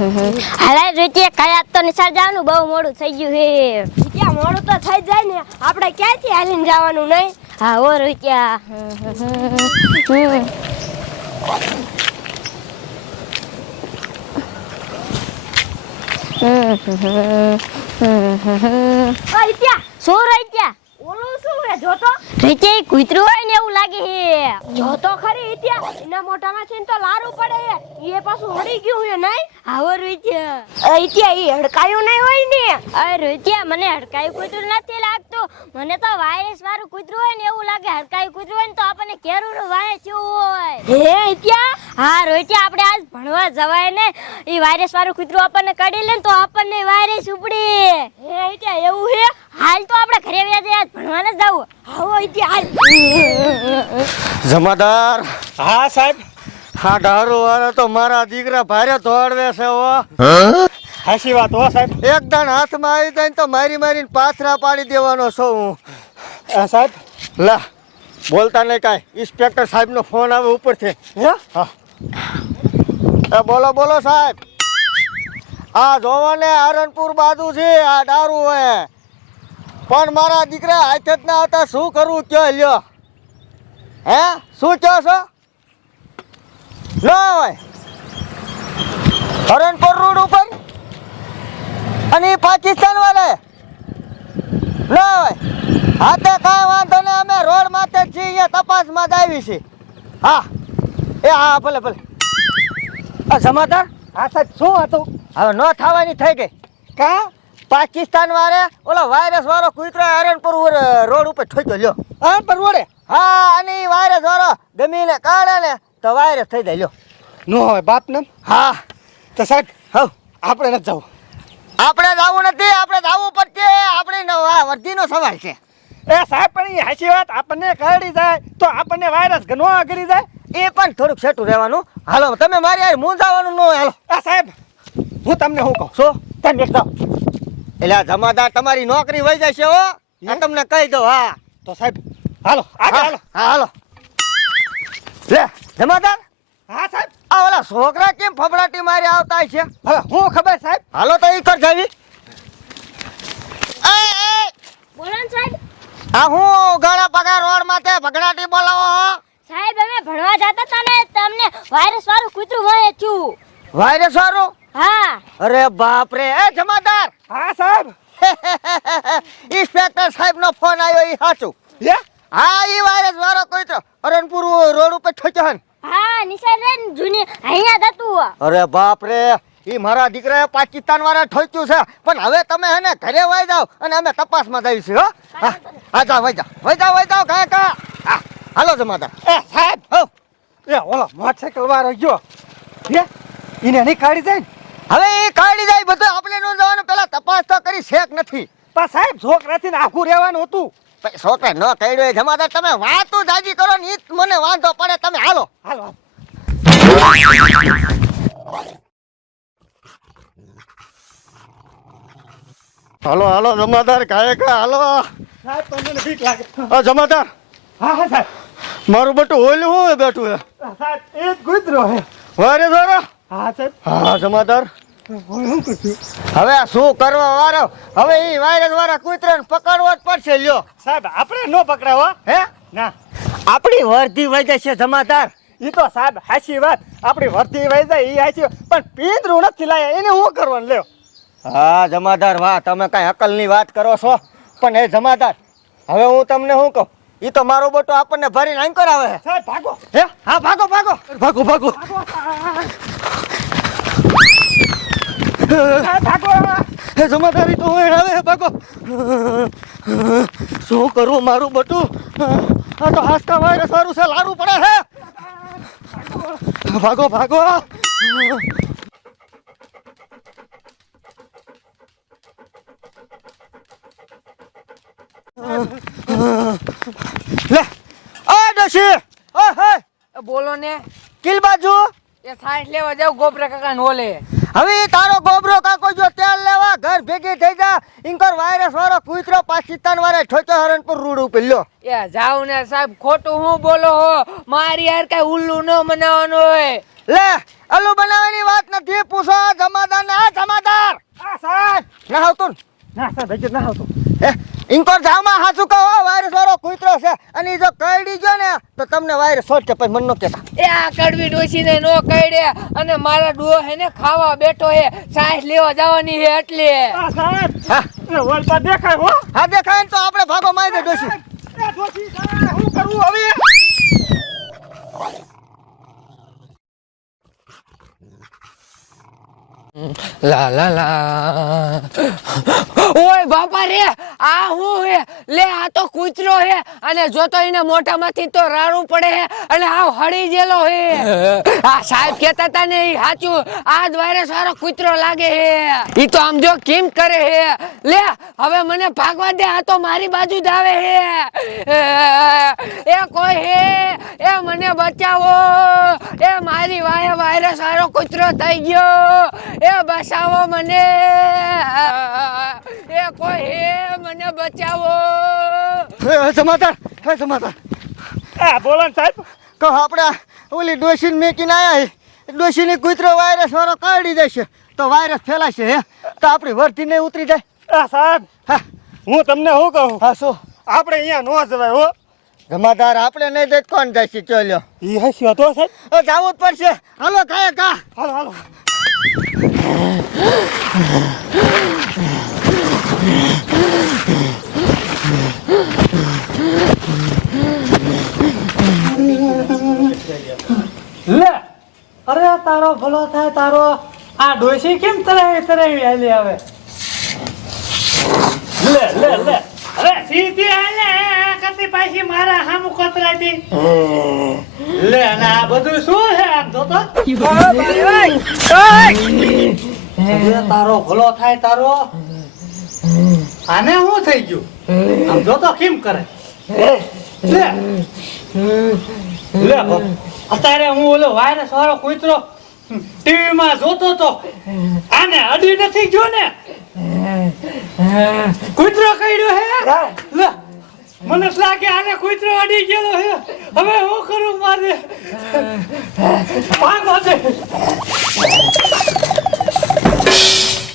હાલા જોઈતી કયા તો નિશાળ જવાનું બહુ મોડું થઈ ગયું હે ત્યાં મોડું તો થઈ જાય ને આપણે ક્યાંથી હાલીને જવાનું નહીં હા ઓ રોત્યા ત્યાં શું રોત્યા ઓલું શું હે જોતો રોત્યા કૂતરું હોય ને એવું લાગે હે જોતો ખરી ત્યાં એના મોઢામાંથી તો લારું પડે હે એ પાછું હળી ગયું હે નહીં આવો રોત્યા ત્યાં એ હડકાયું નહીં હોય ને અરે રોત્યા મને હડકાયું કૂતરું નથી લાગતું મને તો વાયરસ વાળું કૂતરું હોય ને એવું લાગે હડકાયું કૂતરું હોય ને તો આપણને કેરુનું વાયરસ જેવું હોય હે ત્યાં હા રોત્યા આપણે આજ ભણવા જવાય ને એ વાયરસ વાળું કૂતરું આપણને કાઢી લે ને તો આપણને વાયરસ ઉપડે હે ત્યાં એવું હે હાલ તો આપણે ઘરે વ્યા જઈએ આજ ભણવા ન જાવું આવો ત્યાં જમાદાર હા સાહેબ હા દારૂ વાળા તો મારા દીકરા ભારે દોડવે છે હો હાચી વાત હો સાહેબ એક દાણ હાથમાં આવી જાય ને તો મારીને પાથરા પાડી દેવાનો છું હું સાહેબ લા બોલતા નહીં કાંઈ ઇન્સ્પેક્ટર સાહેબનો ફોન આવે ઉપરથી હે હા એ બોલો સાહેબ આ જોવો ને આરણપુર બાજુ છે આ દારૂ હોય પણ મારા દીકરા હાથ જ ના હતા શું કરવું કયો લ્યો હે શું કહો છો ના હોય હરણપુર રોડ ઉપર અને પાકિસ્તાન વાળા ના હોય હા તે કાંઈ વાંધો ને અમે રોડ માથે જ છીએ અહીંયા તપાસમાં જ આવી છે હા એ હા ભલે આ સમાધાન હા સાહેબ શું હતું હવે ન થવાની થઈ ગઈ કા પાકિસ્તાન વાળે ઓલો વાયરસ વાળો કૂતરો હરણપુર રોડ ઉપર ઠોક્યો લ્યો હા પરવડે હા અને ઈ વાયરસ વાળો ગમીને કાઢે ને તો વાયરસ થઈ જાય લ્યો નો હોય બાપ ને હા તો સાહેબ હવ આપણે નથી જવું આપણે જવું નથી આપણે જવું પડશે આપણે વર્ધીનો સવાલ છે એ સાહેબ પણ એ હાચી વાત આપણને કરડી જાય તો આપણને વાયરસ ઘણો કરી જાય એ પણ થોડુંક સેટું રહેવાનું હાલો તમે મારી યાર મૂંઝાવાનું ન હોય હાલો આ સાહેબ હું તમને શું કહું શું તમે એક જાઓ એટલે આ જમાદાર તમારી નોકરી વહી જશે હો આ તમને કહી દઉં હા તો સાહેબ હાલો આગળ હાલો હા હાલો લે જમાદાર હા સાહેબ આ ઓલા છોકરા કેમ ફફડાટી મારી આવતા છે હવે હું ખબર સાહેબ હાલો તો ઈ કર જાવી એ બોલો ને સાહેબ આ હું ગાળા પગાર રોડ માથે ફફડાટી બોલાવો હો સાહેબ અમે ભણવા જતા હતા ને તમને વાયરસ વાળું કૂતરું હોય છું વાયરસ વાળો હા અરે બાપ રે એ જમાદાર હા સાહેબ ઇન્સ્પેક્ટર સાહેબ નો ફોન આવ્યો ઈ સાચું લે હા ઈ વાયરસ વાળો કોઈ તો અરણપુર રોડ ઉપર ઠોક્યો હન હા નિશાળ રે જૂની અહીંયા જતું અરે બાપ રે ઈ મારા દીકરાએ પાકિસ્તાન વાળા ઠોક્યું છે પણ હવે તમે હે ને ઘરે વઈ જાવ અને અમે તપાસમાં જઈએ છીએ હો હા જા વઈ જાવ કાકા હા હાલો જમાદાર એ સાહેબ હો એ ઓલો મોટરસાઇકલ વાળો ગયો લે એને નહીં કાઢી જાય ને હવે એ કાઢી જાય બધું આપણે નો જવાનું પેલા તપાસ તો કરી શેક નથી પણ સાહેબ છોકરાથી આખું રહેવાનું હતું છોકરા ન કાઢ્યો એ જમાદાર તમે વાતો જાજી કરો ને ઈ જ મને વાંધો પડે તમે હાલો હાલો હાલો જમાદાર કાયકા હાલો સાહેબ તો મને બીક લાગે જમાદાર હા હા સાહેબ મારું બટું ઓલું હું બેઠું હે સાહેબ એ જ ગુજરો હે વારે વારો હા સાહેબ હા જમાદાર હું કરશું હવે આ શું કરવા વારો હવે ઈ વાયરસ વાળા કૂતરાને પકડવો જ પડશે લ્યો સાહેબ આપણે નો પકડાવો હે ના આપણી વર્ધી વઈ જશે જમાદાર ઈ તો સાહેબ હાચી વાત આપણી વર્તી વહી જાય ઈ હાચી વાત. પણ પીંદરું નથી લાયા એને હું કરવાનું લ્યો હા જમાદાર વાહ તમે કઈ અકલની વાત કરો છો પણ એ જમાદાર હવે હું તમને શું કહું ઈ તો મારો બટો આપણને ભરીને આમ કરાવે છે સાહેબ ભાગો હે હા ભાગો સાહેબ ભાગો હે જમાદારી તો હું આવે ભાગો શું કરું મારું બટું આ તો હાસકા વાયરસ વાળું છે લારું પડે છે ભાગો લે આ ડોશી ઓય હે બોલો ને કિલ બાજુ એ સાઈઠ લેવા જાવ ગોબરા કાકા ને ઓલે હવે તારો ગોબરો કાકો જો તેલ લેવા ઘર ભેગી થઈ જા ઇનકર વાયરસ વાળો કૂતરો પાકિસ્તાન વાળા ઠોક્યો હરણપુર રોડ ઉપર લ્યો એ જાવ ને સાહેબ ખોટું હું બોલો હો મારી યાર કઈ ઉલ્લુ ન બનાવવાનું હોય લે અલ્લુ બનાવવાની વાત નથી પૂછો જમાદાર ના સાહેબ હજી ના આવતો. હે ઇનકો જામાં હાચું કહો વાયરસ વાળો કૂતરો છે અને ઈ જો કરડી ગયો ને તો તમને વાયરસ છોડશે પછી મન નો કહેતા. એ આ કડવી ડોશીને નો કઈડે અને મારા ડોહ હે ને ખાવા બેઠો હે સાઈસ લેવા જવાની હે એટલે આ સાહેબ હા એ વોલ પર દેખાય હો. હા દેખાય ને તો આપણે ભાગો મારી દે ડોશી. એ ડોશી સાહેબ, શું કરવું હવે? લા લા લા ઓય બાપા રે આ હું હે લે આ તો કૂતરો હે અને જો તો એને મોઢામાંથી તો રાડું પડે હે અને આ હળી ગયેલો હે આ સાહેબ કહેતા હતા ને ઈ સાચું આ જ વાયરસ વાળો કૂતરો લાગે હે ઈ તો આમ જો કેમ કરે હે લે હવે મને ભાગવા દે આ તો મારી બાજુ જ આવે હે એ કોઈ હે એ મને બચાવો એ મારી વાહે વાયરસ વાળો કૂતરો થઈ ગયો એ બચાવો મને એ કોઈ હે મને બચાવો હે સમાધાન હે સમાધાન આ બોલો ને સાહેબ. કહો આપણે ઓલી ડોશીને મેકીને આયા હે ડોશીની કૂતરો વાયરસ વાળો કાઢી દેશે તો વાયરસ ફેલાશે હે તો આપણી વર્તી નહીં ઉતરી જાય. આ સાહેબ હા હું તમને શું કહું, હા શું આપણે અહીંયા નો જવાય હો. જમાદાર આપણે નહીં દે કોણ જાય છે ચોલ્યો ઈ હસ્યો તો સાહેબ. જાવું જ પડશે હાલો કાય કા હાલો હાલો. લે અરે તારો ભલો થાય તારો આ ડોશી કેમ તરાવી આલી આવે લે લે લે અરે સીધી આલે કતી પાછી મારા હામુ કતરાઈ લે અને આ બધું શું છે આમ જો તો અરે તારો ભલો થાય તારો આને શું થઈ ગયું આમ જો તો કેમ કરે લે લે બાપ. અત્યારે હું ઓલો વાયરસ વાળો કૂતરો ટીવી માં જોતો તો આને અડી નથી ગયો ને કૂતરો કઈડ્યો હે લે મને જ લાગે આને કૂતરો અડી ગયેલો હે હવે હું કરું મારે ભાગો દે